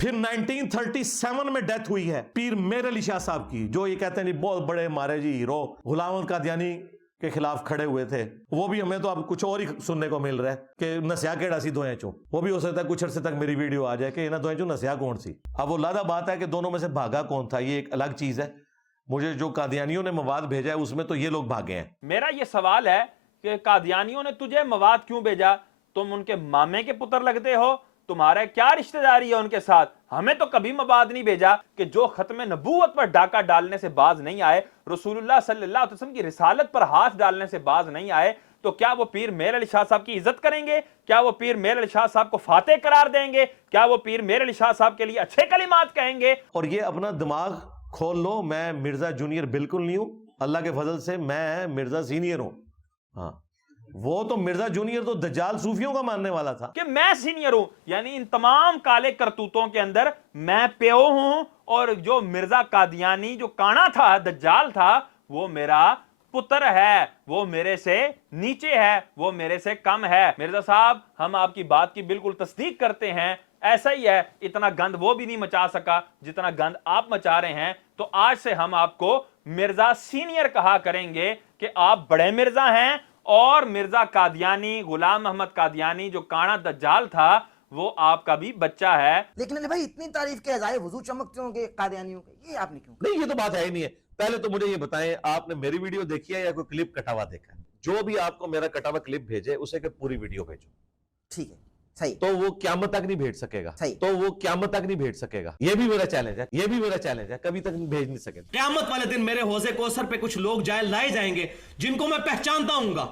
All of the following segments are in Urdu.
پھر 1937 میں ڈیتھ ہوئی ہے پیر میر علی شاہ صاحب کی, جو یہ کہتے ہیں بہت بڑے ہمارے جی ہیرو غلام احمد قادیانی کے خلاف کھڑے ہوئے تھے. وہ بھی ہمیں تو اب کچھ اور ہی سننے کو مل رہا ہے کہ نسیا کیڑا سی دوئیں چوں. وہ بھی ہو سکتا ہے کچھ عرصے تک میری ویڈیو آ جائے کہ انہیں دوئیں چوں نسیا کون سی. اب وہ لادہ بات ہے کہ دونوں میں سے بھاگا کون تھا, یہ ایک الگ چیز ہے. مجھے جو قادیانیوں نے مواد بھیجا ہے اس میں تو یہ لوگ بھاگے ہیں. میرا یہ سوال ہے کہ قادیانیوں نے تجھے مواد کیوں بھیجا؟ تم ان کے مامے کے پتر لگتے ہو, تمہارے کیا رشتہ داری ہے ان کے ساتھ؟ ہمیں تو کبھی مواد نہیں بھیجا کہ جو ختم نبوت پر ڈاکہ ڈالنے سے باز نہیں آئے, رسول اللہ صلی اللہ علیہ وسلم کی رسالت پر ہاتھ ڈالنے سے باز نہیں آئے, تو کیا وہ پیر میر علی شاہ صاحب کی عزت کریں گے؟ کیا وہ پیر میر علی شاہ صاحب کو فاتح قرار دیں گے؟ کیا وہ پیر میر علی شاہ صاحب کے لیے اچھے کلمات کہیں گے؟ اور یہ اپنا دماغ کھول لو, میں مرزا جونیئر بالکل نہیں ہوں, اللہ کے فضل سے میں مرزا سینئر ہوں. ہاں, وہ تو مرزا جونیئر تو دجال صوفیوں کا ماننے والا تھا کہ میں سینئر ہوں, یعنی ان تمام کالے کرتوتوں کے اندر میں پیو ہوں, اور جو مرزا قادیانی جو کانا تھا, دجال تھا, وہ میرا پتر ہے, وہ میرے سے نیچے ہے, وہ میرے سے کم ہے. مرزا صاحب, ہم آپ کی بات کی بالکل تصدیق کرتے ہیں, ایسا ہی ہے. اتنا گند وہ بھی نہیں مچا سکا جتنا گند آپ مچا رہے ہیں. تو آج سے ہم آپ کو مرزا سینئر کہا کریں گے کہ آپ بڑے مرزا ہیں, اور مرزا قادیانی, غلام احمد قادیانی جو کانا دجال تھا, وہ آپ کا بھی بچہ ہے. لیکن علی بھائی اتنی تعریف کے عزائے وضو چمکتے ہوں گے قادیانیوں کے, یہ آپ نے کیوں؟ نہیں, یہ تو بات ہے ہی نہیں ہے. پہلے تو مجھے یہ بتائیں, آپ نے میری ویڈیو دیکھی ہے یا کوئی کلپ کٹا ہوا دیکھا ہے؟ جو بھی آپ کو میرا کٹا ہوا کلپ بھیجے اسے کہ پوری ویڈیو بھیجو. ٹھیک ہے, صحیح. تو وہ قیامت تک نہیں بھیج سکے گا, صحیح. تو وہ قیامت تک نہیں بھیج سکے گا. یہ بھی میرا چیلنج ہے, یہ بھی میرا چیلنج ہے, کبھی تک بھیج نہیں سکے. قیامت والے دن میرے حوضے کوثر پہ کچھ لوگ لائے جائیں گے جن کو میں پہچانتا ہوں گا.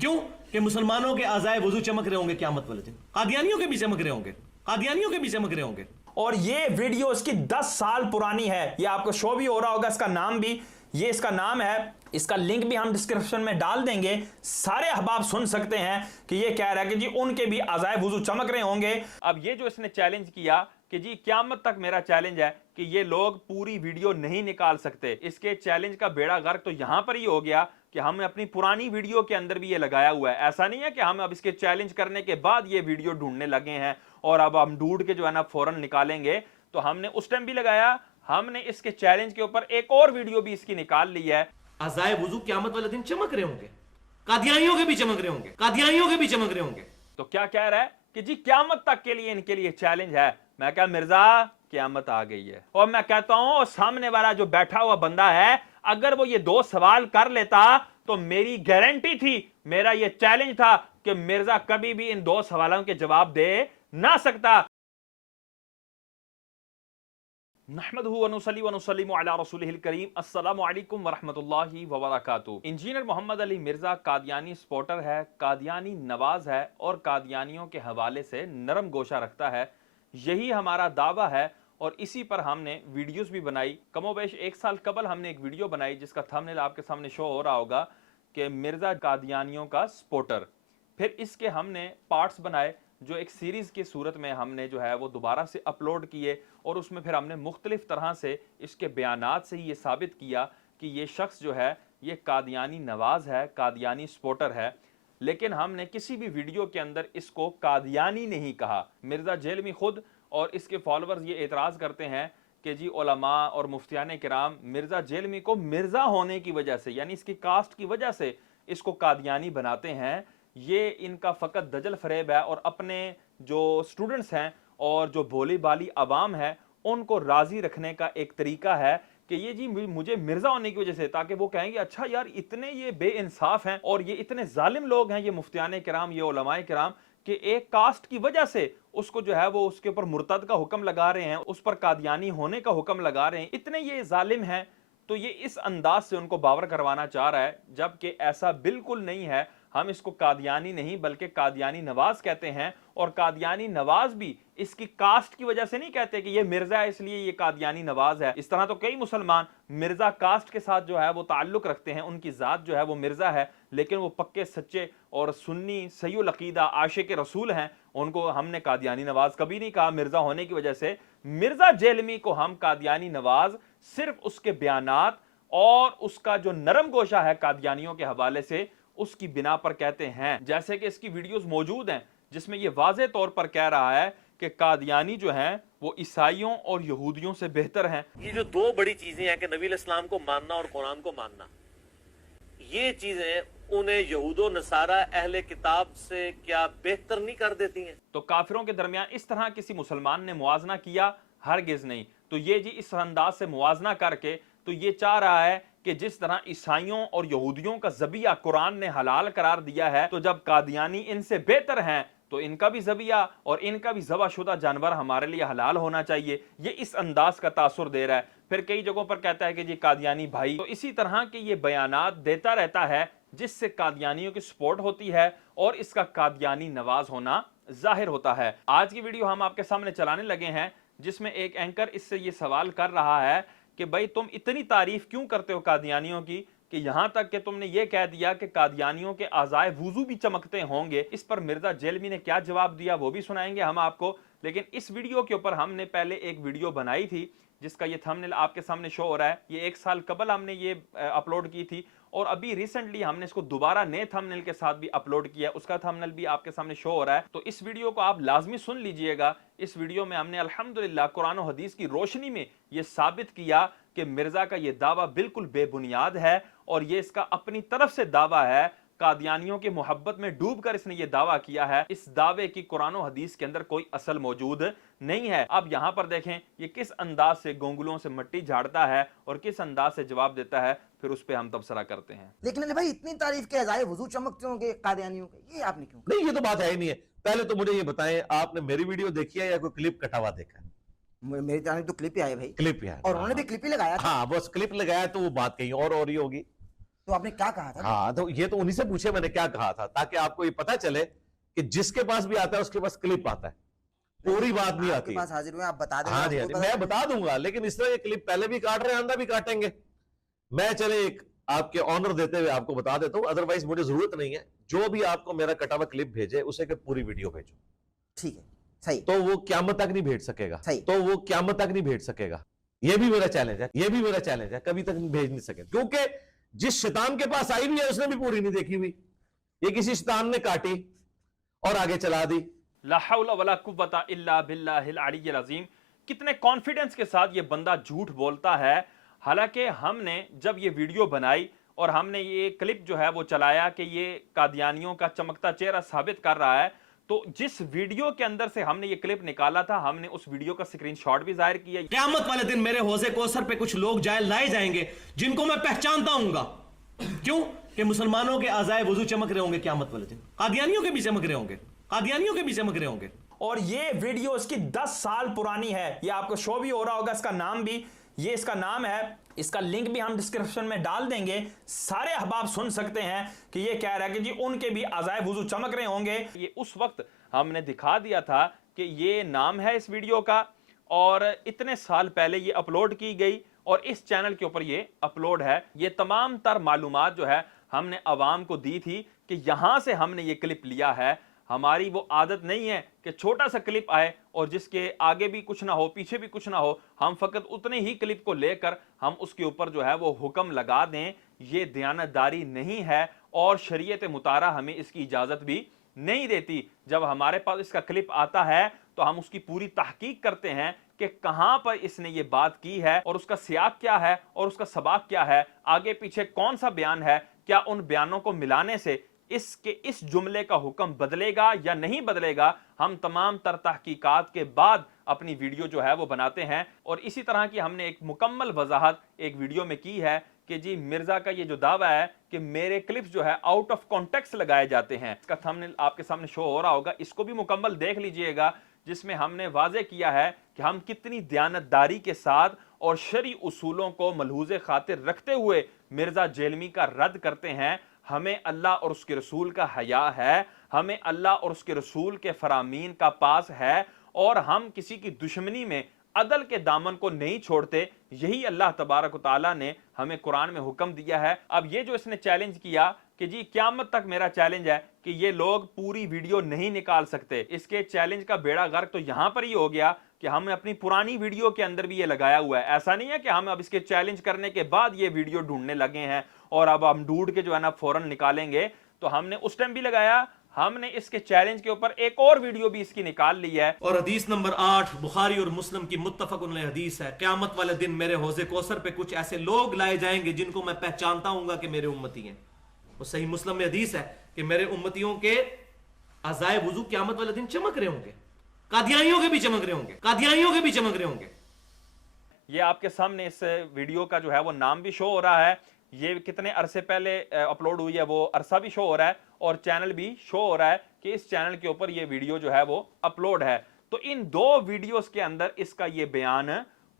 کیوں کہ مسلمانوں کے اعضائے وضو چمک رہے ہوں گے قیامت والے دن, قادیانیوں کے بھی چمک رہے ہوں گے, قادیانیوں کے بھی چمک رہے ہوں گے. اور یہ ویڈیو اس کی 10 سال پرانی ہے, یہ آپ کو شو بھی ہو رہا ہوگا, اس کا نام بھی, یہ اس کا نام ہے, اس کا لنک بھی ہم ڈسکرپشن میں ڈال دیں گے. سارے احباب سن سکتے ہیں کہ یہ کہہ رہا ہے کہ جی ان کے بھی اعضائے وضو چمک رہے ہوں گے. اب یہ جو اس نے چیلنج کیا کہ جی قیامت تک میرا چیلنج ہے کہ یہ لوگ پوری ویڈیو نہیں نکال سکتے, اس کے چیلنج کا بیڑا غرق تو یہاں پر ہی ہو گیا کہ ہم نے اپنی پرانی ویڈیو کے اندر بھی یہ لگایا ہوا ہے. ایسا نہیں ہے کہ ہم اب اس کے چیلنج کرنے کے بعد یہ ویڈیو ڈھونڈنے لگے ہیں اور اب ہم ڈھونڈ کے جو ہے نا فوراً نکالیں گے. تو ہم نے اس ٹائم بھی لگایا, ہم نے اس کے چیلنج کے اوپر ایک اور ویڈیو بھی اس کی نکال لی ہے. اعضائے وضو قیامت والے دن چمک رہے ہوں گے, قادیانیوں کے بھی چمک رہے ہوں گے, قادیانیوں کے بھی چمک رہے ہوں گے. تو کیا کہہ رہا ہے کہ جی قیامت تک کے لیے ان کے لیے چیلنج ہے. میں کہا مرزا قیامت آ گئی ہے, اور میں کہتا ہوں سامنے والا جو بیٹھا ہوا بندہ ہے, اگر وہ یہ 2 سوال کر لیتا تو میری گارنٹی تھی, میرا یہ چیلنج تھا کہ مرزا کبھی بھی ان 2 سوالوں کے جواب دے نہ سکتا. نحمدہ ونصلی ونسلم علی رسولہ الکریم. السلام علیکم ورحمۃ اللہ وبرکاتہ. انجینئر محمد علی مرزا قادیانی سپورٹر ہے, قادیانی نواز ہے, اور قادیانیوں کے حوالے سے نرم گوشہ رکھتا ہے. یہی ہمارا دعویٰ ہے, اور اسی پر ہم نے ویڈیوز بھی بنائی. کم و بیش 1 سال قبل ہم نے ایک ویڈیو بنائی جس کا تھمبنیل آپ کے سامنے شو ہو رہا ہوگا کہ مرزا قادیانیوں کا سپورٹر. پھر اس کے ہم نے پارٹس بنائے جو ایک سیریز کی صورت میں ہم نے جو ہے وہ دوبارہ سے اپلوڈ کیے, اور اس میں پھر ہم نے مختلف طرح سے اس کے بیانات سے یہ ثابت کیا کہ یہ شخص جو ہے یہ قادیانی نواز ہے, قادیانی سپورٹر ہے. لیکن ہم نے کسی بھی ویڈیو کے اندر اس کو قادیانی نہیں کہا. مرزا جیلمی خود اور اس کے فالورز یہ اعتراض کرتے ہیں کہ جی علماء اور مفتیان کرام مرزا جیلمی کو مرزا ہونے کی وجہ سے, یعنی اس کی کاسٹ کی وجہ سے اس کو قادیانی بناتے ہیں. یہ ان کا فقط دجل فریب ہے, اور اپنے جو سٹوڈنٹس ہیں اور جو بھولی بالی عوام ہے ان کو راضی رکھنے کا ایک طریقہ ہے کہ یہ جی مجھے مرزا ہونے کی وجہ سے, تاکہ وہ کہیں گے اچھا یار اتنے یہ بے انصاف ہیں اور یہ اتنے ظالم لوگ ہیں یہ مفتیان کرام, یہ علماء کرام, کہ ایک کاسٹ کی وجہ سے اس کو جو ہے وہ اس کے اوپر مرتد کا حکم لگا رہے ہیں, اس پر قادیانی ہونے کا حکم لگا رہے ہیں, اتنے یہ ظالم ہیں. تو یہ اس انداز سے ان کو باور کروانا چاہ رہا ہے, جبکہ ایسا بالکل نہیں ہے. ہم اس کو قادیانی نہیں بلکہ قادیانی نواز کہتے ہیں, اور قادیانی نواز بھی اس کی کاسٹ کی وجہ سے نہیں کہتے کہ یہ مرزا ہے اس لیے یہ قادیانی نواز ہے. اس طرح تو کئی مسلمان مرزا کاسٹ کے ساتھ جو ہے وہ تعلق رکھتے ہیں, ان کی ذات جو ہے وہ مرزا ہے, لیکن وہ پکے سچے اور سنی صحیح العقیدہ عاشق رسول ہیں. ان کو ہم نے قادیانی نواز کبھی نہیں کہا مرزا ہونے کی وجہ سے. مرزا جیلمی کو ہم قادیانی نواز صرف اس کے بیانات اور اس کا جو نرم گوشہ ہے قادیانیوں کے حوالے سے, اس کی بنا پر کہتے ہیں. جیسے کہ اس کی ویڈیوز موجود ہیں جس میں یہ واضح طور پر کہہ رہا ہے کہ قادیانی جو ہیں وہ عیسائیوں اور یہودیوں سے بہتر ہیں۔ یہ جو دو بڑی چیزیں ہیں کہ نبی علیہ السلام کو ماننا اور قرآن کو ماننا، یہ چیزیں انہیں یہود و نصارہ اہل کتاب سے کیا بہتر نہیں کر دیتی ہیں؟ تو کافروں کے درمیان اس طرح کسی مسلمان نے موازنہ کیا؟ ہرگز نہیں۔ تو یہ جی اس انداز سے موازنہ کر کے تو یہ چاہ رہا ہے کہ جس طرح عیسائیوں اور یہودیوں کا ذبیحہ قرآن نے حلال قرار دیا ہے، تو جب قادیانی ان سے بہتر ہیں تو ان کا بھی ذبیحہ اور ان کا بھی ذبح شدہ جانور ہمارے لیے حلال ہونا چاہیے۔ یہ اس انداز کا تاثر دے رہا ہے۔ پھر کئی جگہوں پر کہتا ہے کہ جی قادیانی بھائی، تو اسی طرح کے یہ بیانات دیتا رہتا ہے جس سے قادیانیوں کی سپورٹ ہوتی ہے اور اس کا قادیانی نواز ہونا ظاہر ہوتا ہے۔ آج کی ویڈیو ہم آپ کے سامنے چلانے لگے ہیں جس میں ایک اینکر اس سے یہ سوال کر رہا ہے کہ بھائی تم اتنی تعریف کیوں کرتے ہو قادیانیوں کی کہ یہاں تک کہ تم نے یہ کہہ دیا کہ قادیانیوں کے اعضائے وضو بھی چمکتے ہوں گے۔ اس پر مرزا جیلمی نے کیا جواب دیا وہ بھی سنائیں گے ہم آپ کو، لیکن اس ویڈیو کے اوپر ہم نے پہلے ایک ویڈیو بنائی تھی جس کا یہ تھمبنیل آپ کے سامنے شو ہو رہا ہے۔ یہ 1 سال قبل ہم نے یہ اپلوڈ کی تھی اور ابھی ریسنٹلی ہم نے اس کو دوبارہ نئے تھمبنیل کے ساتھ بھی اپلوڈ کیا ہے، اس کا تھمبنیل بھی آپ کے سامنے شو ہو رہا ہے۔ تو اس ویڈیو کو آپ لازمی سن لیجئے گا۔ اس ویڈیو میں ہم نے الحمدللہ قرآن و حدیث کی روشنی میں یہ ثابت کیا کہ مرزا کا یہ دعویٰ بالکل بے بنیاد ہے اور یہ اس کا اپنی طرف سے دعویٰ ہے۔ قادیانیوں کے محبت میں ڈوب کر اس نے یہ دعویٰ کیا ہے۔ اس دعوے کی قرآن و حدیث کے اندر کوئی اصل موجود نہیں ہے۔ اب یہاں پر دیکھیں یہ کس انداز سے گونگلوں سے مٹی جھاڑتا ہے اور کس انداز سے جواب دیتا ہے، پھر اس پہ ہم تبصرہ کرتے ہیں۔ لیکن علی بھائی اتنی تعریف کے اعضائے وضو چمکتے ہوں گے قادیانیوں کے، یہ آپ نے کیوں؟ نہیں، یہ تو بات ہے ہی نہیں ہے۔ پہلے تو مجھے یہ بتائیں، آپ نے میری ویڈیو دیکھی ہے یا کوئی کلپ کٹا ہوا دیکھا ہے؟ میری جانب تو کلپ ہی آئے بھائی، کلپ ہی ہے اور انہوں نے بھی کلپ ہی لگایا تھا۔ ہاں، بس کلپ لگایا تو وہ بات کہیں اور ہو رہی ہوگی۔ تو آپ نے کیا کہا تھا؟ ہاں، تو یہ تو انہی سے پوچھے میں نے کیا کہا تھا، تاکہ آپ کو یہ پتا چلے کہ جس کے پاس بھی آتا ہے اس کے پاس کلپ آتا ہے، پوری بات نہیں آپ آتی کے پاس حاضر ہوئے، آپ بتا دیں۔ ہاں جی، ہاں جی، میں بتا دوں گا، لیکن اس طرح یہ کلپ پہلے بھی کاٹ رہے ہیں، آندہ بھی کاٹیں گے۔ میں چلے ایک آپ کے آنر دیتے ہوئے آپ کو بتا دیتا ہوں، ادروائز مجھے ضرورت نہیں ہے، جو بھی آپ کو میرا کٹا ہوا کلپ بھیجے اسے کہ پوری ویڈیو بھیجو۔ ٹھیک ہے، صحیح، تو وہ قیامت تک نہیں بھیج سکے گا، صحیح، تو وہ قیامت تک نہیں بھیج سکے گا۔ یہ بھی میرا چیلنج ہے، یہ بھی میرا چیلنج ہے، کبھی تک بھیج نہیں سکے، کیونکہ جس شیطان کے پاس آئی بھی ہے اس نے بھی پوری نہیں دیکھی ہوئی، یہ کسی شیطان نے کاٹی اور آگے چلا دی۔ لا حول ولا قوت الا باللہ العلی العظیم۔ کتنے کانفیڈنس کے ساتھ یہ بندہ جھوٹ بولتا ہے، حالانکہ ہم نے جب یہ ویڈیو بنائی اور ہم نے یہ کلپ جو ہے وہ چلایا کہ یہ قادیانیوں کا چمکتا چہرہ ثابت کر رہا ہے، تو جس ویڈیو کے اندر سے ہم نے یہ کلپ نکالا تھا ہم نے اس ویڈیو کا سکرین شاٹ بھی ظاہر کیا۔ قیامت والے دن میرے حوضے کوثر پہ کچھ لوگ لائے جائیں گے جن کو میں پہچانتا ہوں گا، کیوں کہ مسلمانوں کے اعضائے وضو چمک رہے ہوں گے قیامت والے دن، قادیانیوں کے بھی چمک رہے ہوں گے، قادیانیوں کے بھی چمک رہے ہوں گے۔ اور یہ ویڈیو اس کی 10 سال پرانی ہے، یہ آپ کو شو بھی ہو رہا ہوگا، اس کا نام بھی، یہ اس کا نام ہے، اس کا لنک بھی ہم ڈسکرپشن میں ڈال دیں گے، سارے احباب سن سکتے ہیں کہ یہ کہہ رہا ہے کہ جی ان کے بھی اعضائے وضو چمک رہے ہوں گے۔ یہ اس وقت ہم نے دکھا دیا تھا کہ یہ نام ہے اس ویڈیو کا اور اتنے سال پہلے یہ اپلوڈ کی گئی اور اس چینل کے اوپر یہ اپلوڈ ہے۔ یہ تمام تر معلومات جو ہے ہم نے عوام کو دی تھی کہ یہاں سے ہم نے یہ کلپ لیا ہے۔ ہماری وہ عادت نہیں ہے کہ چھوٹا سا کلپ آئے اور جس کے آگے بھی کچھ نہ ہو پیچھے بھی کچھ نہ ہو، ہم فقط اتنے ہی کلپ کو لے کر ہم اس کے اوپر جو ہے وہ حکم لگا دیں۔ یہ دیانتداری نہیں ہے اور شریعت مطہرہ ہمیں اس کی اجازت بھی نہیں دیتی۔ جب ہمارے پاس اس کا کلپ آتا ہے تو ہم اس کی پوری تحقیق کرتے ہیں کہ کہاں پر اس نے یہ بات کی ہے اور اس کا سیاق کیا ہے اور اس کا سباق کیا ہے، آگے پیچھے کون سا بیان ہے، کیا ان بیانوں کو ملانے سے اس جملے کا حکم بدلے گا یا نہیں بدلے گا۔ ہم تمام تر تحقیقات کے بعد اپنی ویڈیو جو ہے وہ بناتے ہیں اور اسی طرح کی ہم نے ایک مکمل وضاحت ایک ویڈیو میں کی ہے کہ جی مرزا کا یہ جو دعویٰ ہے کہ میرے کلپس جو ہے آؤٹ آف کانٹیکسٹ لگائے جاتے ہیں، اس کا تھمبنیل آپ کے سامنے شو ہو رہا ہوگا، اس کو بھی مکمل دیکھ لیجئے گا، جس میں ہم نے واضح کیا ہے کہ ہم کتنی دیانتداری کے ساتھ اور شرعی اصولوں کو ملحوظ خاطر رکھتے ہوئے مرزا جیلمی کا رد کرتے ہیں۔ ہمیں اللہ اور اس کے رسول کا حیا ہے، ہمیں اللہ اور اس کے رسول کے فرامین کا پاس ہے اور ہم کسی کی دشمنی میں عدل کے دامن کو نہیں چھوڑتے۔ یہی اللہ تبارک و تعالیٰ نے ہمیں قرآن میں حکم دیا ہے۔ اب یہ جو اس نے چیلنج کیا کہ جی قیامت تک میرا چیلنج ہے کہ یہ لوگ پوری ویڈیو نہیں نکال سکتے، اس کے چیلنج کا بیڑا غرق تو یہاں پر ہی ہو گیا کہ ہم نے اپنی پرانی ویڈیو کے اندر بھی یہ لگایا ہوا ہے۔ ایسا نہیں ہے کہ ہم اب اس کے چیلنج کرنے کے بعد یہ ویڈیو ڈھونڈنے لگے ہیں اور اب ہم ڈھونڈ کے جو ہے نا فوراً نکالیں گے، تو ہم نے اس ٹائم بھی لگایا، ہم نے اس کے چیلنج کے اوپر ایک اور ویڈیو بھی اس کی نکال لی ہے. اور حدیث نمبر 8 بخاری اور مسلم کی متفق علیہ حدیث ہے، قیامت والے دن میرے حوض کوثر پہ کچھ ایسے لوگ لائے جائیں گے جن کو میں پہچانتا ہوں گا کہ میرے امتی ہیں. وہ صحیح مسلم میں حدیث ہے کہ میرے امتیوں کے اعضائے وضو قیامت والے دن چمک رہے ہوں گے، قادیانیوں کے بھی چمک رہے ہوں گے، قادیانیوں کے بھی چمک رہے ہوں گے. یہ آپ کے سامنے اس ویڈیو کا جو ہے وہ نام بھی شو ہو رہا ہے، یہ کتنے عرصے پہلے اپلوڈ ہوئی ہے وہ عرصہ بھی شو ہو رہا ہے، اور چینل بھی شو ہو رہا ہے کہ اس چینل کے اوپر یہ ویڈیو جو ہے وہ اپلوڈ ہے. تو ان دو ویڈیوز کے اندر اس کا یہ بیان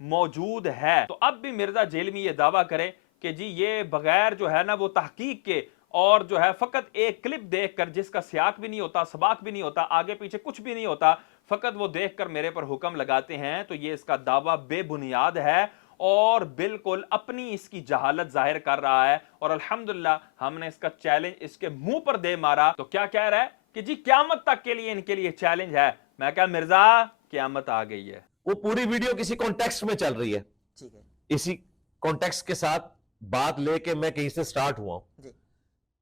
موجود ہے. تو اب بھی مرزا جیلمی یہ دعویٰ کرے کہ جی یہ بغیر جو ہے نا وہ تحقیق کے اور جو ہے فقط ایک کلپ دیکھ کر جس کا سیاق بھی نہیں ہوتا، سباق بھی نہیں ہوتا، آگے پیچھے کچھ بھی نہیں ہوتا، فقط وہ دیکھ کر میرے پر حکم لگاتے ہیں، تو یہ اس کا دعویٰ بے بنیاد ہے اور بالکل اپنی اس کی جہالت ظاہر کر رہا ہے. اور الحمدللہ ہم نے اس کا چیلنج اس کے منہ پر دے مارا. تو کیا کہہ رہا ہے کہ جی قیامت تک کے لیے ان کے لیے چیلنج ہے. میں کہا مرزا قیامت آ گئی ہے. وہ پوری ویڈیو کسی کانٹیکسٹ میں چل رہی ہے، ٹھیک ہے اسی کانٹیکسٹ کے ساتھ بات لے کے میں کہیں سے سٹارٹ ہوا ہوں. جی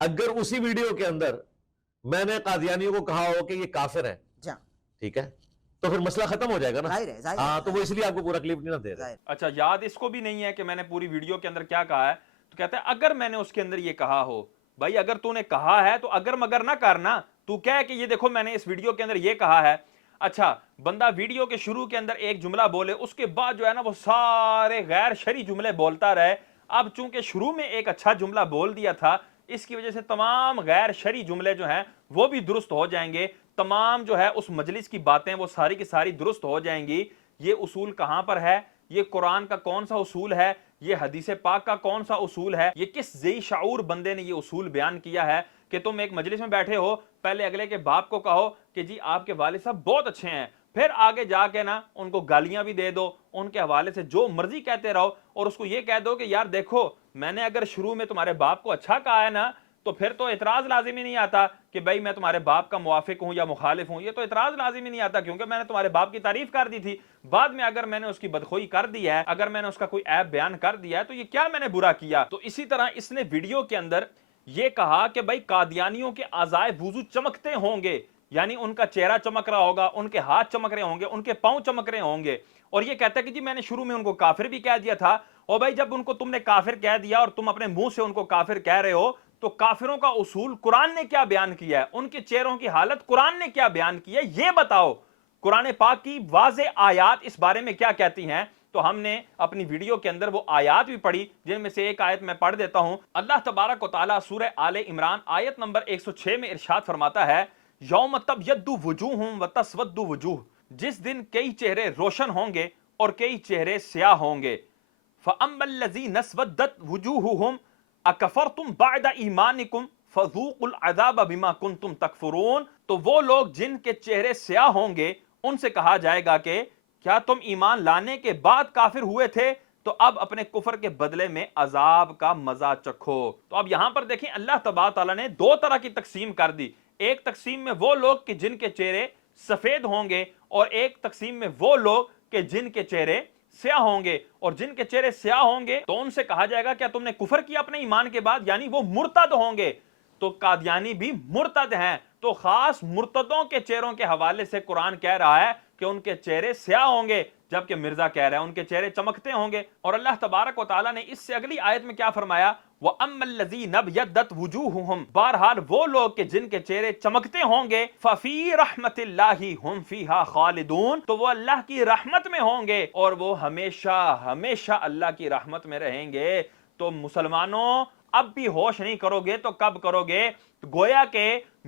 اگر اسی ویڈیو کے اندر میں نے قادیانیوں کو کہا ہو کہ یہ کافر ہے، جہاں ٹھیک ہے، تو پھر مسئلہ ختم ہو جائے گا نا. ظاہر ہے، ظاہر ہے. ہاں تو وہ اس لیے آپ کو پورا کلپ نہیں نہ دے رہے. ظاہر. اچھا یاد اس کو بھی نہیں ہے کہ میں نے پوری ویڈیو کے اندر کیا کہا ہے. تو کہتا ہے اگر میں نے اس کے اندر یہ کہا ہو، بھائی اگر تو نے کہا ہے تو اگر مگر نہ کرنا، تو کہہ کہ یہ دیکھو میں نے اس ویڈیو کے اندر یہ کہا ہے. اچھا بندہ ویڈیو کے شروع کے اندر ایک جملہ بولے، اس کے بعد جو ہے نا وہ سارے غیر شرعی جملے بولتا رہے. اب چونکہ شروع میں ایک اچھا جملہ بول دیا تھا، اس کی وجہ سے تمام غیر شرعی جملے جو ہیں وہ بھی درست ہو جائیں گے، تمام جو ہے اس مجلس کی باتیں وہ ساری کی ساری درست ہو جائیں گی. یہ اصول کہاں پر ہے؟ یہ قرآن کا کون سا اصول ہے؟ یہ حدیث پاک کا کون سا اصول ہے؟ یہ کس ذی شعور بندے نے یہ اصول بیان کیا ہے کہ تم ایک مجلس میں بیٹھے ہو، پہلے اگلے کے باپ کو کہو کہ جی آپ کے والد صاحب بہت اچھے ہیں، پھر آگے جا کے نا ان کو گالیاں بھی دے دو، ان کے حوالے سے جو مرضی کہتے رہو، اور اس کو یہ کہہ دو کہ یار دیکھو میں نے اگر شروع میں تمہارے باپ کو اچھا کہا ہے نا، تو پھر تو اعتراض لازمی نہیں آتا کہ بھائی میں تمہارے باپ کا موافق ہوں یا مخالف ہوں. یہ تو اعتراض لازمی نہیں آتا کیونکہ میں نے تمہارے باپ کی تعریف کر دی تھی. بعد میں اگر میں نے اس کی بدخوئی کر دی ہے، اگر میں نے اس کا کوئی عیب بیان کر دیا ہے، تو یہ کیا میں نے برا کیا؟ تو اسی طرح اس نے ویڈیو کے اندر یہ کہا کہ بھائی قادیانیوں کے اعضائے وضو چمکتے ہوں گے، یعنی ان کا چہرہ چمک رہا ہوگا، ان کے ہاتھ چمک رہے ہوں گے، ان کے پاؤں چمک رہے ہوں گے. اور یہ کہتا ہے کہ جی میں نے شروع میں ان کو کافر بھی کہہ دیا تھا، اور بھائی جب ان کو تم نے کافر کہہ دیا اور تم اپنے منہ سے ان کو کافر کہہ رہے ہو، تو کافروں کا اصول قرآن نے کیا بیان کیا ہے؟ ان کے چہروں کی حالت قرآن نے کیا بیان کی ہے؟ یہ بتاؤ. قرآن پاک کی واضح آیات اس بارے میں کیا کہتی ہیں؟ تو ہم نے اپنی ویڈیو کے اندر وہ آیات بھی پڑھی، جن میں سے ایک آیت میں پڑھ دیتا ہوں. اللہ تبارک و تعالیٰ سورہ آل عمران آیت نمبر 106 میں ارشاد فرماتا ہے، یوم تبیض وجوہ وتسود وجوہ، جس دن کئی چہرے روشن ہوں گے اور کئی چہرے سیاہ ہوں گے. فَأَمَّا الَّذِينَ اسْوَدَّتْ وُجُوهُهُمْ اَكَفَرْتُمْ بَعْدَ إِيمَانِكُمْ فَذُوقُوا الْعَذَابَ بِمَا كُنْتُمْ تَكْفُرُونَ. تو وہ لوگ جن کے چہرے سیاہ ہوں گے ان سے کہا جائے گا کہ کیا تم ایمان لانے کے بعد کافر ہوئے تھے؟ تو اب اپنے کفر کے بدلے میں عذاب کا مزہ چکھو. تو اب یہاں پر دیکھیں اللہ تبارک تعالیٰ نے دو طرح کی تقسیم کر دی. ایک تقسیم میں وہ لوگ کہ جن کے چہرے سفید ہوں گے، اور ایک تقسیم میں وہ لوگ کہ جن کے چہرے سیاہ ہوں گے. اور جن کے چہرے سیاہ ہوں گے تو ان سے کہا جائے گا کیا تم نے کفر کیا اپنے ایمان کے بعد؟ یعنی وہ مرتد ہوں گے. تو قادیانی بھی مرتد ہیں. تو خاص مرتدوں کے چہروں کے حوالے سے قرآن کہہ رہا ہے کہ ان کے چہرے سیاہ ہوں گے، جبکہ مرزا کہہ رہا ہے ان کے چہرے چمکتے ہوں گے. اور اللہ تبارک و تعالیٰ نے اس سے اگلی آیت میں کیا فرمایا؟ وَأَمَّا الَّذِينَ ابْيَضَّتْ وُجُوهُهُمْ، بہرحال وہ لوگ کہ جن کے چہرے چمکتے ہوں گے، فَفِي رَحْمَةِ اللَّهِ هُمْ فِيهَا خَالِدُونَ، تو وہ اللہ کی رحمت میں ہوں گے اور وہ ہمیشہ ہمیشہ اللہ کی رحمت میں رہیں گے. تو مسلمانوں اب بھی ہوش نہیں کرو گے تو کب کرو گے؟ گویا کہ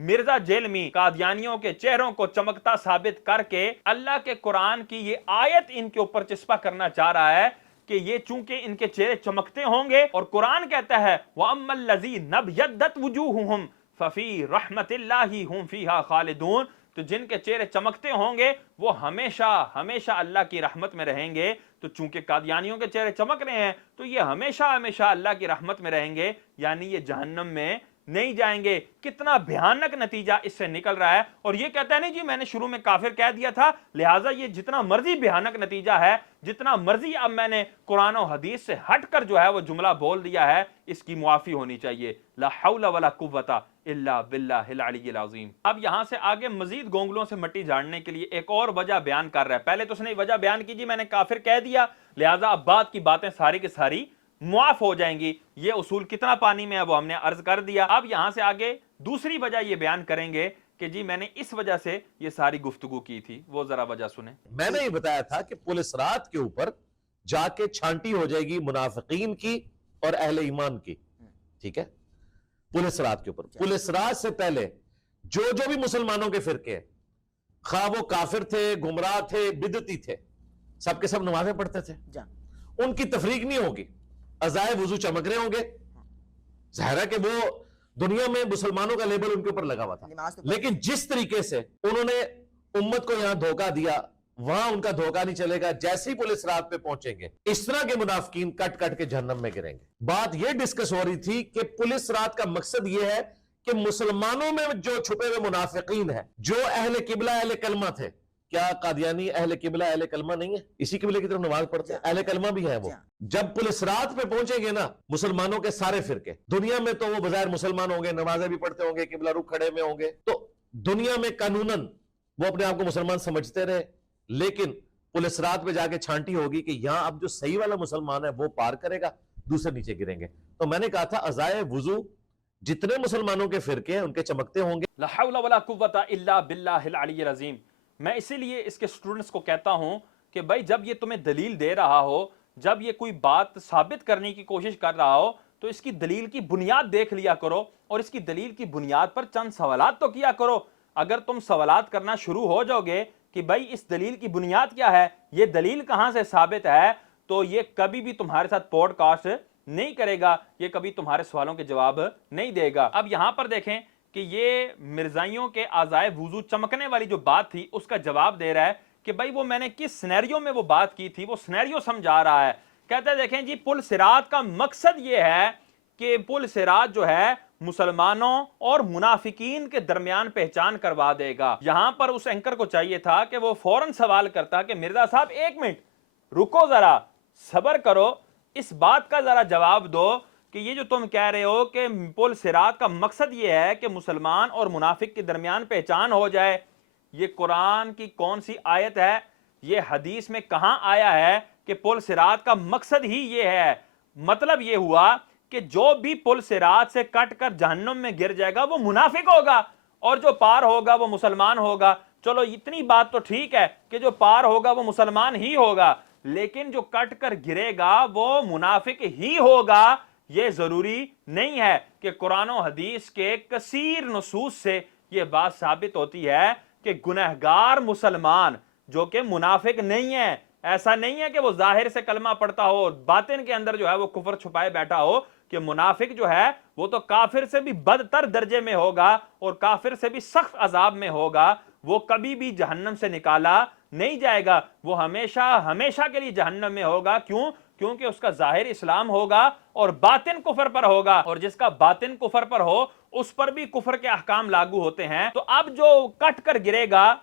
مرزا جیلمی قادیانیوں کے چہروں کو چمکتا ثابت کر کے اللہ کے قرآن کی یہ آیت ان کے اوپر چسپا کرنا چاہ رہا ہے کہ یہ چونکہ ان کے چہرے چمکتے ہوں گے، اور قرآن کہتا ہے وَأَمَّا الَّذِينَ ابْيَضَّتْ وُجُوهُهُمْ فَفِي رَحْمَةِ اللَّهِ هُمْ فِيهَا خَالِدُونَ، تو جن کے چہرے چمکتے ہوں گے وہ ہمیشہ ہمیشہ اللہ کی رحمت میں رہیں گے. تو چونکہ قادیانیوں کے چہرے چمک رہے ہیں تو یہ ہمیشہ ہمیشہ اللہ کی رحمت میں رہیں گے، یعنی یہ جہنم میں نہیں جائیں گے. کتنا بھیانک نتیجہ اس سے نکل رہا ہے. اور یہ کہتا ہے نہیں جی میں نے شروع میں کافر کہہ دیا تھا, لہٰذا یہ جتنا مرضی بھیانک نتیجہ ہے, جتنا مرضی اب میں نے قرآن و حدیث سے ہٹ کر جو ہے وہ جملہ بول دیا ہے, اس کی معافی ہونی چاہیے. لا حول ولا قوت الا باللہ العلی العظیم. اب یہاں سے آگے مزید گونگلوں سے مٹی جھاڑنے کے لیے ایک اور وجہ بیان کر رہا ہے. پہلے تو اس نے وجہ بیان کی جی میں نے کافر کہہ دیا, لہٰذا اب بعد کی باتیں ساری کی ساری معاف ہو جائیں گی. یہ اصول کتنا پانی میں ہے وہ ہم نے عرض کر دیا. اب یہاں سے آگے دوسری وجہ یہ بیان کریں گے کہ جی میں نے اس وجہ سے یہ ساری گفتگو کی تھی, وہ ذرا وجہ سنیں. میں نے یہ بتایا تھا کہ پولیس رات کے اوپر جا کے چھانٹی ہو جائے گی منافقین کی اور اہل ایمان کی. ٹھیک ہے, پولیس رات کے اوپر, پولیس رات سے پہلے جو بھی مسلمانوں کے فرقے ہیں, خواہ وہ کافر تھے, گمراہ تھے, بدعتی تھے, سب کے سب نمازیں پڑھتے تھے. ان کی تفریق نہیں ہوگی, عزائے وضو چمک رہے ہوں گے. ظاہر ہے کہ وہ دنیا میں مسلمانوں کا لیبل ان کے اوپر لگا ہوا تھا, لیکن جس طریقے سے انہوں نے امت کو یہاں دھوکہ دیا, وہاں ان کا دھوکہ نہیں چلے گا. جیسے ہی پولیس رات پہ پہنچیں گے اس طرح کے منافقین کٹ کٹ کے جہنم میں گریں گے. بات یہ ڈسکس ہو رہی تھی کہ پولیس رات کا مقصد یہ ہے کہ مسلمانوں میں جو چھپے ہوئے منافقین ہیں, جو اہل قبلہ اہل کلمہ تھے, کیا قادیانی اہل قبلہ اہل کلمہ نہیں ہے؟ اسی قبلے کی طرف نماز پڑھتے ہیں, اہل کلمہ بھی ہیں وہ. جب پولیس رات پہ پہنچیں گے نا مسلمانوں کے سارے فرقے, دنیا میں تو وہ بظاہر مسلمان ہوں گے, نمازیں بھی پڑھتے ہوں گے, قبلہ رخ کھڑے میں ہوں گے, تو دنیا میں قانوناً وہ اپنے آپ کو مسلمان سمجھتے رہے, لیکن پولیس رات پہ جا کے چھانٹی ہوگی کہ یہاں اب جو صحیح والا مسلمان ہے وہ پار کرے گا, دوسرے نیچے گریں گے. تو میں نے کہا تھا عزائے وضو جتنے مسلمانوں کے فرقے ہیں ان کے چمکتے ہوں گے. لا حول ولا قوت الا باللہ العلی العظیم. میں اسی لیے اس کے سٹوڈنٹس کو کہتا ہوں کہ بھائی جب یہ تمہیں دلیل دے رہا ہو, جب یہ کوئی بات ثابت کرنے کی کوشش کر رہا ہو, تو اس کی دلیل کی بنیاد دیکھ لیا کرو, اور اس کی دلیل کی بنیاد پر چند سوالات تو کیا کرو. اگر تم سوالات کرنا شروع ہو جاؤ گے کہ بھائی اس دلیل کی بنیاد کیا ہے, یہ دلیل کہاں سے ثابت ہے, تو یہ کبھی بھی تمہارے ساتھ پوڈ کاسٹ نہیں کرے گا, یہ کبھی تمہارے سوالوں کے جواب نہیں دے گا. اب یہاں پر دیکھیں کہ یہ مرزائیوں کے اعضائے وضو چمکنے والی جو بات تھی اس کا جواب دے رہا ہے کہ بھائی وہ میں نے کس سینیریو میں وہ بات کی تھی, وہ سینیریو سمجھا رہا ہے. کہتا ہے دیکھیں جی پل صراط کا مقصد یہ ہے کہ پل صراط جو ہے مسلمانوں اور منافقین کے درمیان پہچان کروا دے گا. یہاں پر اس اینکر کو چاہیے تھا کہ وہ فوراً سوال کرتا کہ مرزا صاحب ایک منٹ رکو, ذرا صبر کرو, اس بات کا ذرا جواب دو کہ یہ جو تم کہہ رہے ہو کہ پل صراط کا مقصد یہ ہے کہ مسلمان اور منافق کے درمیان پہچان ہو جائے, یہ قرآن کی کون سی آیت ہے, یہ حدیث میں کہاں آیا ہے کہ پل صراط کا مقصد ہی یہ ہے؟ مطلب یہ ہوا کہ جو بھی پل صراط سے کٹ کر جہنم میں گر جائے گا وہ منافق ہوگا, اور جو پار ہوگا وہ مسلمان ہوگا. چلو اتنی بات تو ٹھیک ہے کہ جو پار ہوگا وہ مسلمان ہی ہوگا, لیکن جو کٹ کر گرے گا وہ منافق ہی ہوگا. یہ ضروری نہیں ہے کہ قرآن و حدیث کے کثیر نصوص سے یہ بات ثابت ہوتی ہے کہ گنہگار مسلمان جو کہ منافق نہیں ہے, ایسا نہیں ہے کہ وہ ظاہر سے کلمہ پڑھتا ہو, باطن کے اندر جو ہے وہ کفر چھپائے بیٹھا ہو, کہ منافق جو ہے وہ تو کافر سے بھی بدتر درجے میں ہوگا اور کافر سے بھی سخت عذاب میں ہوگا, وہ کبھی بھی جہنم سے نکالا نہیں جائے گا, وہ ہمیشہ ہمیشہ کے لیے جہنم میں ہوگا. کیوں؟ کیونکہ اس کا ظاہر اسلام ہوگا اور باطن کفر پر ہوگا, اور جس کا باطن کفر پر ہو اس پر بھی کفر کے احکام لاگو ہوتے ہیں. تو اب جو کٹ کر گرے گا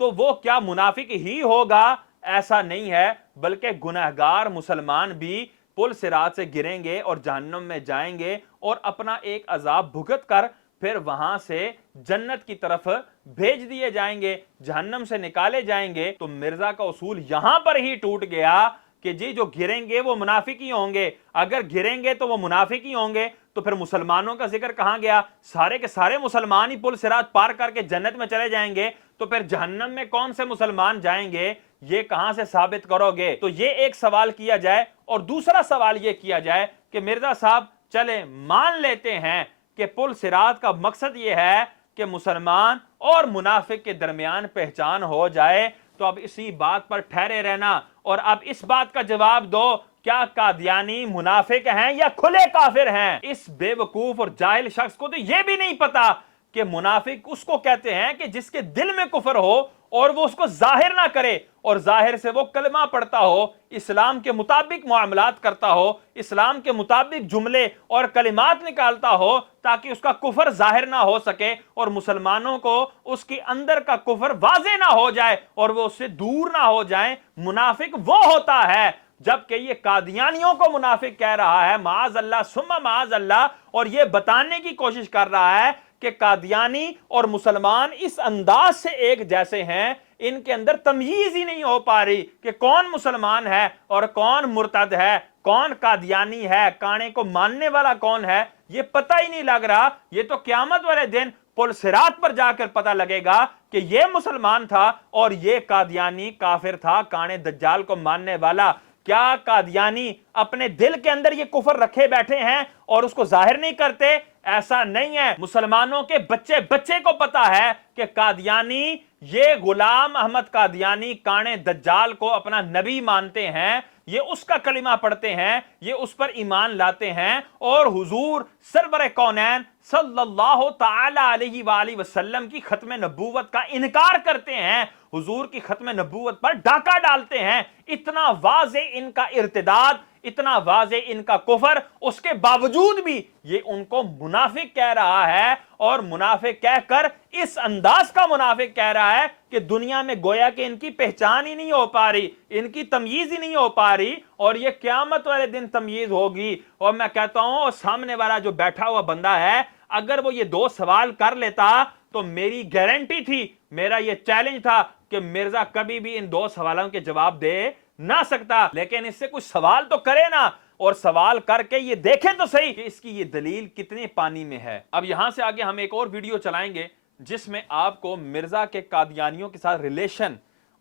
تو وہ کیا منافق ہی ہوگا؟ ایسا نہیں ہے, بلکہ گنہگار مسلمان بھی پل صراط سے گریں گے اور جہنم میں جائیں گے اور اپنا ایک عذاب بھگت کر پھر وہاں سے جنت کی طرف بھیج دیے جائیں گے, جہنم سے نکالے جائیں گے. تو مرزا کا اصول یہاں پر ہی ٹوٹ گیا کہ جی جو گریں گے وہ منافق ہی ہوں گے. اگر گریں گے تو وہ منافق ہی ہوں گے, تو پھر مسلمانوں کا ذکر کہاں گیا؟ سارے کے سارے مسلمان ہی پل صراط پار کر کے جنت میں چلے جائیں گے, تو پھر جہنم میں کون سے مسلمان جائیں گے؟ یہ کہاں سے ثابت کرو گے؟ تو یہ ایک سوال کیا جائے, اور دوسرا سوال یہ کیا جائے کہ مرزا صاحب چلیں مان لیتے ہیں کہ پل صراط کا مقصد یہ ہے کہ مسلمان اور منافق کے درمیان پہچان ہو جائے, تو اب اسی بات پر ٹھہرے رہنا, اور اب اس بات کا جواب دو کیا قادیانی منافق ہیں یا کھلے کافر ہیں؟ اس بے وقوف اور جاہل شخص کو تو یہ بھی نہیں پتا کہ منافق اس کو کہتے ہیں کہ جس کے دل میں کفر ہو اور وہ اس کو ظاہر نہ کرے اور ظاہر سے وہ کلمہ پڑھتا ہو, اسلام کے مطابق معاملات کرتا ہو, اسلام کے مطابق جملے اور کلمات نکالتا ہو تاکہ اس کا کفر ظاہر نہ ہو سکے اور مسلمانوں کو اس کے اندر کا کفر واضح نہ ہو جائے اور وہ اس سے دور نہ ہو جائیں. منافق وہ ہوتا ہے جبکہ یہ قادیانیوں کو منافق کہہ رہا ہے, معاذ اللہ ثم معاذ اللہ, اور یہ بتانے کی کوشش کر رہا ہے کہ قادیانی اور مسلمان اس انداز سے ایک جیسے ہیں, ان کے اندر تمیز ہی نہیں ہو پا رہی کہ کون مسلمان ہے اور کون مرتد ہے, کون قادیانی ہے, کانے کو ماننے والا کون ہے, یہ پتہ ہی نہیں لگ رہا. یہ تو قیامت والے دن پل صراط پر جا کر پتہ لگے گا کہ یہ مسلمان تھا اور یہ قادیانی کافر تھا, کانے دجال کو ماننے والا. کیا قادیانی اپنے دل کے اندر یہ کفر رکھے بیٹھے ہیں اور اس کو ظاہر نہیں کرتے؟ ایسا نہیں ہے. مسلمانوں کے بچے بچے کو پتا ہے کہ قادیانی, یہ غلام احمد قادیانی کانے دجال کو اپنا نبی مانتے ہیں, یہ اس کا کلمہ پڑھتے ہیں, یہ اس پر ایمان لاتے ہیں اور حضور سرور کونین صلی اللہ تعالی علیہ وآلہ وسلم کی ختم نبوت کا انکار کرتے ہیں, حضور کی ختم نبوت پر ڈاکہ ڈالتے ہیں. اتنا واضح ان کا ارتداد, اتنا واضح ان کا کفر, اس کے باوجود بھی یہ ان کو منافق کہہ رہا ہے, اور منافق کہہ کر اس انداز کا منافق کہہ رہا ہے کہ دنیا میں گویا کہ ان کی پہچان ہی نہیں ہو پا رہی, ان کی تمیز ہی نہیں ہو پا رہی, اور یہ قیامت والے دن تمیز ہوگی. اور میں کہتا ہوں سامنے والا جو بیٹھا ہوا بندہ ہے, اگر وہ یہ 2 سوال کر لیتا تو میری گارنٹی تھی, میرا یہ چیلنج تھا کہ مرزا کبھی بھی ان 2 سوالوں کے جواب دے نہ سکتا, لیکن اس سے کچھ سوال تو کرے نا, اور سوال کر کے یہ دیکھیں تو صحیح کہ اس کی یہ دلیل کتنے پانی میں ہے. اب یہاں سے آگے ہم ایک اور ویڈیو چلائیں گے جس میں آپ کو مرزا کے قادیانیوں کے ساتھ ریلیشن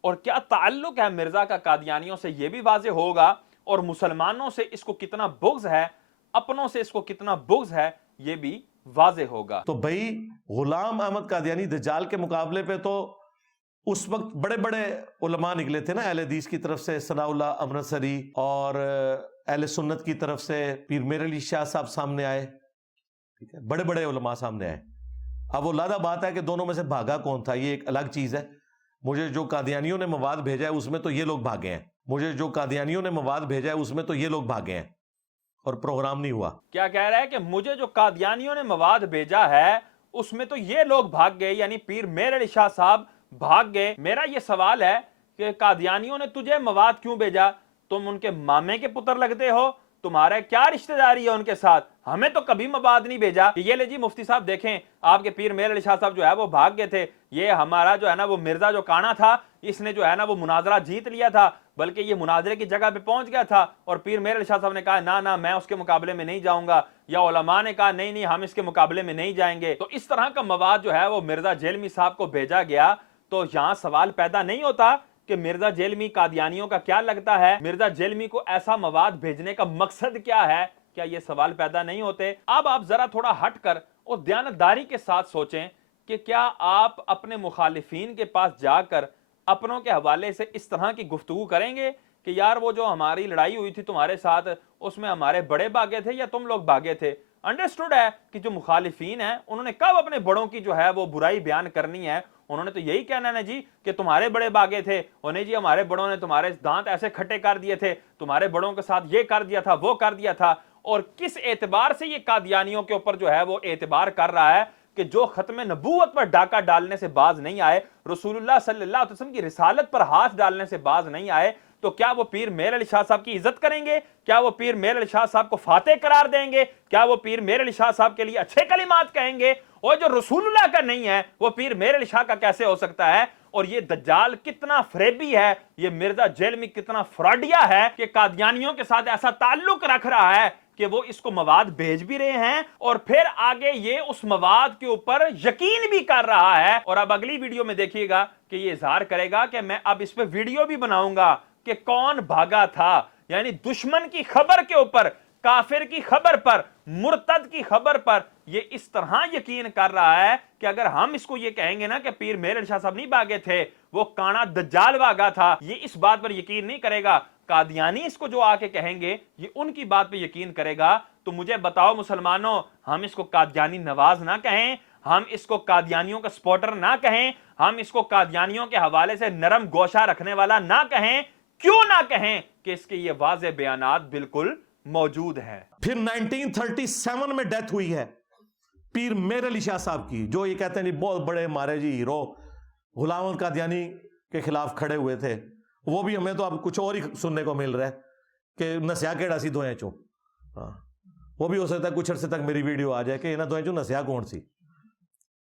اور کیا تعلق ہے مرزا کا قادیانیوں سے یہ بھی واضح ہوگا, اور مسلمانوں سے اس کو کتنا بغض ہے, اپنوں سے اس کو کتنا بغض ہے, یہ بھی واضح ہوگا. تو بھائی غلام احمد قادیانی دجال کے مقابلے پہ تو اس وقت بڑے بڑے علماء نکلے تھے نا, اہل حدیث کی طرف سے ثناء اللہ امرتسری اور اہل سنت کی طرف سے پیر میر علی شاہ صاحب سامنے آئے, ٹھیک ہے, بڑے بڑے علماء سامنے آئے. اب وہ لادہ بات ہے کہ دونوں میں سے بھاگا کون تھا, یہ ایک الگ چیز ہے. مجھے جو قادیانیوں نے مواد بھیجا ہے اس میں تو یہ لوگ بھاگے ہیں, مجھے جو قادیانیوں نے مواد بھیجا ہے اس میں تو یہ لوگ بھاگے ہیں اور پروگرام نہیں ہوا. کیا کہہ رہا ہے کہ مجھے جو قادیانیوں نے مواد بھیجا ہے اس میں تو یہ لوگ بھاگ گئے, یعنی پیر میر علی شاہ صاحب بھاگ گئے. میرا یہ سوال ہے کہ قادیانیوں نے تجھے مواد کیوں بھیجا؟ تم ان کے مامے کے پتر لگتے ہو, تمہارے کیا رشتہ داری ہے ان کے ساتھ؟ ہمیں تو کبھی مواد نہیں بھیجا. یہ لے جی مفتی صاحب دیکھیں, آپ کے پیر میر علی شاہ صاحب جو ہے وہ بھاگ گئے تھے, یہ ہمارا جو ہے نا وہ مرزا جو کانا تھا, اس نے جو ہے نا وہ مناظرہ جیت لیا تھا, بلکہ یہ مناظرے کی جگہ پہ پہنچ گیا تھا, اور پیر میر علی شاہ صاحب نے کہا نا میں اس کے مقابلے میں نہیں جاؤں گا, یا علماء نے کہا نہیں ہم اس کے مقابلے میں نہیں جائیں گے. تو اس طرح کا مواد جو ہے وہ مرزا جیلمی صاحب کو بھیجا گیا. تو یہاں سوال پیدا نہیں ہوتا کہ مرزا جیلمی قادیانیوں کا کیا لگتا ہے, مرزا جیلمی کو ایسا مواد بھیجنے کا مقصد کیا ہے؟ کیا یہ سوال پیدا نہیں ہوتے؟ اب آپ ذرا تھوڑا ہٹ کر اور دیانتداری کے ساتھ سوچیں کہ کیا آپ اپنے مخالفین کے پاس جا کر اپنوں کے حوالے سے اس طرح کی گفتگو کریں گے کہ یار وہ جو ہماری لڑائی ہوئی تھی تمہارے ساتھ اس میں ہمارے بڑے بھاگے تھے یا تم لوگ بھاگے تھے؟ انڈرسٹوڈ ہے کہ جو مخالفین ہیں انہوں نے کب اپنے بڑوں کی جو ہے وہ برائی بیان کرنی ہے, انہوں نے تو یہی کہنا ہے جی کہ تمہارے بڑے بھاگے تھے, انہیں جی ہمارے بڑوں نے تمہارے دانت ایسے کھٹے کر دیے تھے, تمہارے بڑوں کے ساتھ یہ کر دیا تھا وہ کر دیا تھا. اور کس اعتبار سے یہ قادیانیوں کے اوپر جو ہے وہ اعتبار کر رہا ہے کہ جو ختم نبوت پر ڈاکہ ڈالنے سے باز نہیں آئے, رسول اللہ صلی اللہ علیہ وسلم کی رسالت پر ہاتھ ڈالنے سے باز نہیں آئے, تو کیا وہ پیر میر علی شاہ صاحب کی عزت کریں گے؟ کیا وہ پیر میر علی شاہ صاحب کو فاتح قرار دیں گے؟ کیا وہ پیر میر علی شاہ صاحب کے لیے اچھے کلمات کہیں گے؟ اور جو رسول اللہ کا نہیں ہے وہ پیر میر علی شاہ کا کیسے ہو سکتا ہے؟ اور یہ دجال کتنا فریبی ہے, یہ مرزا جیلمی کتنا فراڈیا ہے کہ قادیانیوں کے ساتھ ایسا تعلق رکھ رہا ہے کہ وہ اس کو مواد بھیج بھی رہے ہیں اور پھر آگے یہ اس مواد کے اوپر یقین بھی کر رہا ہے. اور اب اگلی ویڈیو میں دیکھیے گا کہ یہ اظہار کرے گا کہ میں اب اس پہ ویڈیو بھی بناؤں گا کہ کون بھاگا تھا, یعنی دشمن کی خبر کے اوپر, کافر کی خبر پر, مرتد کی خبر پر یہ اس طرح یقین کر رہا ہے کہ اگر ہم اس کو یہ کہیں گے نا کہ پیر میر علی شاہ صاحب نہیں بھاگے تھے, وہ کانا دجال بھاگا تھا, یہ اس بات پر یقین نہیں کرے گا. قادیانی اس کو جو آ کے کہیں گے یہ ان کی بات پہ یقین کرے گا. تو مجھے بتاؤ مسلمانوں, ہم اس کو قادیانی نواز نہ کہیں, ہم اس کو قادیانیوں کا سپورٹر نہ کہیں, ہم اس کو قادیانیوں کے حوالے سے نرم گوشہ رکھنے والا نہ کہیں. کیوں نہ کہیں کہ اس کے یہ واضح بیانات بالکل موجود ہیں. پھر 1937 میں ڈیتھ ہوئی ہے پیر میر علی شاہ صاحب کی, جو یہ کہتے ہیں جی بہت بڑے ہمارے جی ہیرو غلام احمد قادیانی کے خلاف کھڑے ہوئے تھے. وہ بھی ہمیں تو اب کچھ اور ہی سننے کو مل رہا ہے کہ نسیا کیڑا سی دھوئیں چوں. ہاں وہ بھی ہو سکتا ہے کچھ عرصے تک میری ویڈیو آ جائے کہ نہ دھوئیں چوں نسیا کون سی,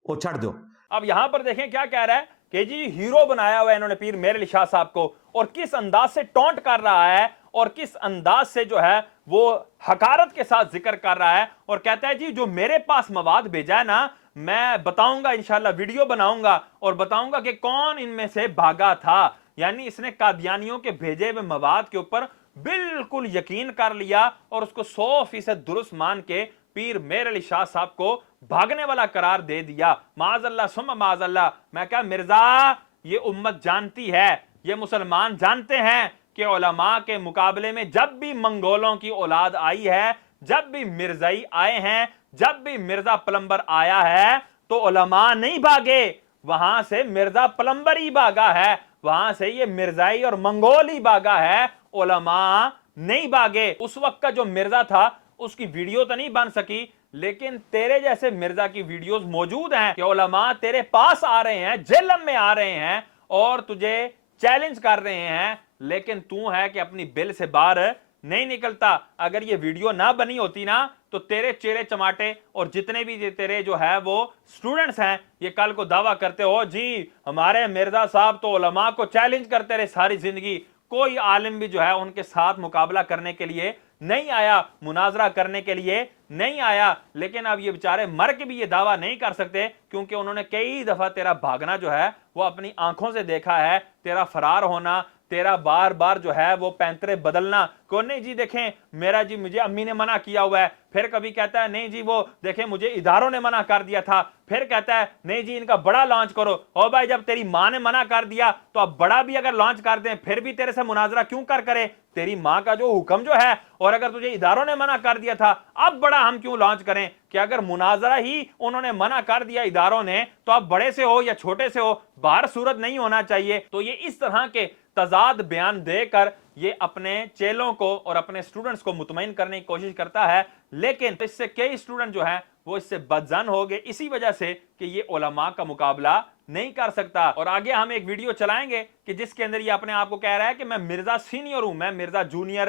وہ چھڑ دو. اب یہاں پر دیکھیں کیا کہہ رہا ہے کہ جی ہیرو بنایا ہوا ہے انہوں نے پیر میر علی شاہ صاحب کو, اور کس انداز سے ٹونٹ کر رہا ہے اور کس انداز سے جو ہے وہ حقارت کے ساتھ ذکر کر رہا ہے, اور کہتا ہے جی جو میرے پاس مواد بھیجا ہے نا میں بتاؤں گا انشاءاللہ, ویڈیو بناؤں گا اور بتاؤں گا کہ کون ان میں سے بھاگا تھا. یعنی اس نے قادیانیوں کے بھیجے ہوئے مواد کے اوپر بالکل یقین کر لیا اور اس کو 100% درست مان کے پیر میر علی شاہ صاحب کو بھاگنے والا قرار دے دیا. معاذ اللہ ثم معاذ اللہ. میں کہا مرزا یہ امت جانتی ہے, یہ مسلمان جانتے ہیں کہ علماء کے مقابلے میں جب بھی منگولوں کی اولاد آئی ہے, جب بھی مرزائی آئے ہیں, جب بھی مرزا پلمبر آیا ہے تو علماء نہیں بھاگے, وہاں سے مرزا پلمبر ہی بھاگا ہے, وہاں سے یہ مرزائی اور منگول ہی بھاگا ہے, علماء نہیں بھاگے. اس وقت کا جو مرزا تھا اس کی ویڈیو تو نہیں بن سکی, لیکن تیرے جیسے مرزا کی ویڈیوز موجود ہیں کہ علماء تیرے پاس آ رہے ہیں, جیلم میں آ رہے ہیں اور تجھے چیلنج کر رہے ہیں, لیکن تو ہے کہ اپنی بل سے باہر نہیں نکلتا. اگر یہ ویڈیو نہ بنی ہوتی نا تو تیرے چہرے چماٹے اور جتنے بھی تیرے جو ہے وہ سٹوڈنٹس ہیں یہ کل کو دعویٰ کرتے ہو جی ہمارے مرزا صاحب تو علماء کو چیلنج کرتے رہے ساری زندگی, کوئی عالم بھی جو ہے ان کے ساتھ مقابلہ کرنے کے لیے نہیں آیا, مناظرہ کرنے کے لیے نہیں آیا. لیکن اب یہ بیچارے مر کے بھی یہ دعویٰ نہیں کر سکتے کیونکہ انہوں نے کئی دفعہ تیرا بھاگنا جو ہے وہ اپنی آنکھوں سے دیکھا ہے, تیرا فرار ہونا, تیرا بار بار جو ہے وہ پینترے بدلنا. کون نہیں جی دیکھیں میرا جی مجھے امی نے منع کیا ہوا ہے, پھر کبھی کہتا ہے نہیں جی وہ دیکھیں مجھے اداروں نے منع کر دیا تھا, پھر کہتا ہے نہیں جی ان کا بڑا لانچ کرو. او بھائی جب تیری ماں نے منع کر دیا تو اب بڑا بھی اگر لانچ کر دیں پھر بھی تیرے سے مناظرہ کیوں کرے, تیری ماں کا جو حکم جو ہے, اور اگر تجھے اداروں نے منع کر دیا تھا اب بڑا ہم کیوں لانچ کریں, کہ اگر مناظرہ ہی انہوں نے منع کر دیا اداروں نے تو اب بڑے سے ہو یا چھوٹے سے ہو باہر صورت نہیں ہونا چاہیے. تو یہ اس طرح کے تضاد بیان دے کر یہ اپنے چیلوں کو اور اپنے سٹوڈنٹس کو مطمئن کرنے کی کوشش کرتا ہے, لیکن اس سے کئی سٹوڈنٹ جو ہیں وہ اس سے بدظن ہو گئے اسی وجہ سے کہ یہ علماء کا مقابلہ نہیں کر سکتا. اور آگے ہم ایک ویڈیو چلائیں گے کہ جس کے اندر یہ اپنے آپ کو کہہ رہا ہے کہ میں مرزا سینئر ہوں, میں مرزا جونیئر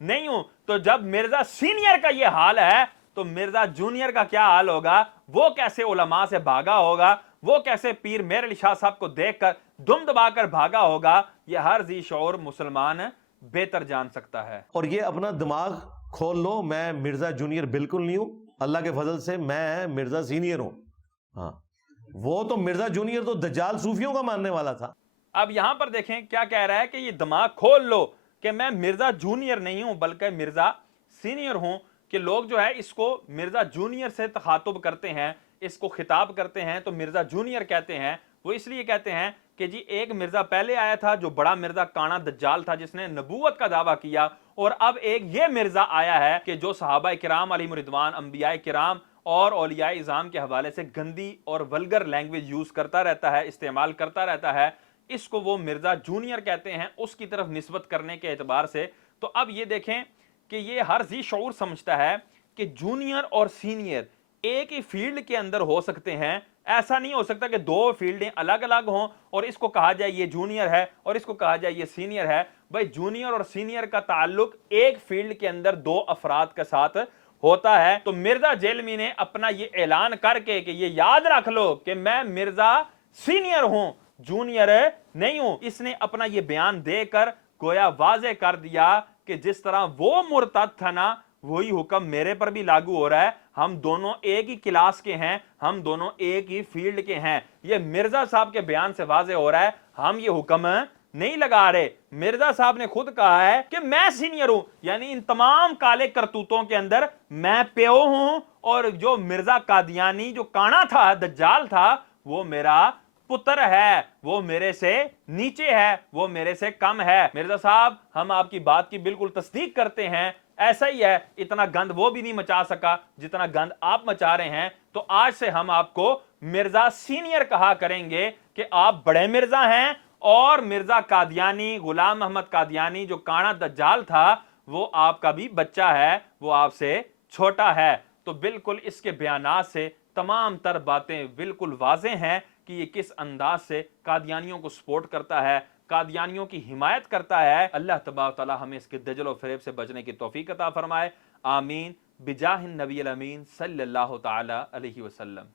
نہیں ہوں. تو جب مرزا سینئر کا یہ حال ہے تو مرزا جونیئر کا کیا حال ہوگا, وہ کیسے علماء سے بھاگا ہوگا, وہ کیسے پیر میر علی شاہ صاحب کو دیکھ کر دم دبا کر بھاگا ہوگا, یہ ہر ذی شعور مسلمان بہتر جان سکتا ہے. اور یہ اپنا دماغ کھول لو, میں مرزا جونیئر بالکل نہیں ہوں, اللہ کے فضل سے میں مرزا سینئر ہوں. ہاں وہ تو مرزا جونیئر تو دجال صوفیوں کا ماننے والا تھا. اب یہاں پر دیکھیں کیا کہہ رہا ہے کہ یہ دماغ کھول لو کہ میں مرزا جونیئر نہیں ہوں بلکہ مرزا سینئر ہوں, کہ لوگ جو ہے اس کو مرزا جونیئر سے تخاطب کرتے ہیں, اس کو خطاب کرتے ہیں تو مرزا جونیئر کہتے ہیں. وہ اس لیے کہتے ہیں کہ جی ایک مرزا پہلے آیا تھا جو بڑا مرزا کانا دجال تھا جس نے نبوت کا دعویٰ کیا, اور اب ایک یہ مرزا آیا ہے کہ جو صحابہ کرام علیہم رضوان, انبیاء کرام اور اولیاء اعظام کے حوالے سے گندی اور ولگر لینگویج یوز کرتا رہتا ہے, استعمال کرتا رہتا ہے. اس کو وہ مرزا جونیئر کہتے ہیں اس کی طرف نسبت کرنے کے اعتبار سے. تو اب یہ دیکھیں کہ یہ ہر ذی شعور سمجھتا ہے کہ جونیئر اور سینئر ایک ہی فیلڈ کے اندر ہو سکتے ہیں. ایسا نہیں ہو سکتا کہ دو فیلڈیں الگ الگ ہوں اور اس کو کہا جائے یہ جونیئر ہے اور اس کو کہا جائے یہ سینئر ہے. بھائی جونیئر اور سینئر کا تعلق ایک فیلڈ کے اندر دو افراد کے ساتھ ہوتا ہے. تو مرزا جیلمی نے اپنا یہ اعلان کر کے کہ یہ یاد رکھ لو کہ میں مرزا سینئر ہوں, جونیئر نہیں ہوں, اس نے اپنا یہ بیان دے کر گویا واضح کر دیا کہ جس طرح وہ مرتد تھا نا وہی حکم میرے پر بھی لاگو ہو رہا ہے. ہم دونوں ایک ہی کلاس کے ہیں, ہم دونوں ایک ہی فیلڈ کے ہیں. یہ مرزا صاحب کے بیان سے واضح ہو رہا ہے, ہم یہ حکم نہیں لگا رہے. مرزا صاحب نے خود کہا ہے کہ میں سینئر ہوں, یعنی ان تمام کالے کرتوتوں کے اندر میں پیو ہوں, اور جو مرزا قادیانی جو کانا تھا, دجال تھا, وہ میرا پتر ہے, وہ میرے سے نیچے ہے, وہ میرے سے کم ہے. مرزا صاحب ہم آپ کی بات کی بالکل تصدیق کرتے ہیں, ایسا ہی ہے, اتنا گند وہ بھی نہیں مچا سکا جتنا گند آپ مچا رہے ہیں. تو آج سے ہم آپ کو مرزا سینئر کہا کریں گے کہ آپ بڑے مرزا ہیں, اور مرزا قادیانی, غلام محمد قادیانی جو کانا دجال تھا, وہ آپ کا بھی بچہ ہے, وہ آپ سے چھوٹا ہے. تو بالکل اس کے بیانات سے تمام تر باتیں بالکل واضح ہیں کہ یہ کس انداز سے قادیانیوں کو سپورٹ کرتا ہے, قادیانیوں کی حمایت کرتا ہے. اللہ تبارک و تعالی ہمیں اس کے دجل و فریب سے بچنے کی توفیق عطا فرمائے. آمین بجاہ النبی الامین صلی اللہ تعالی علیہ وسلم.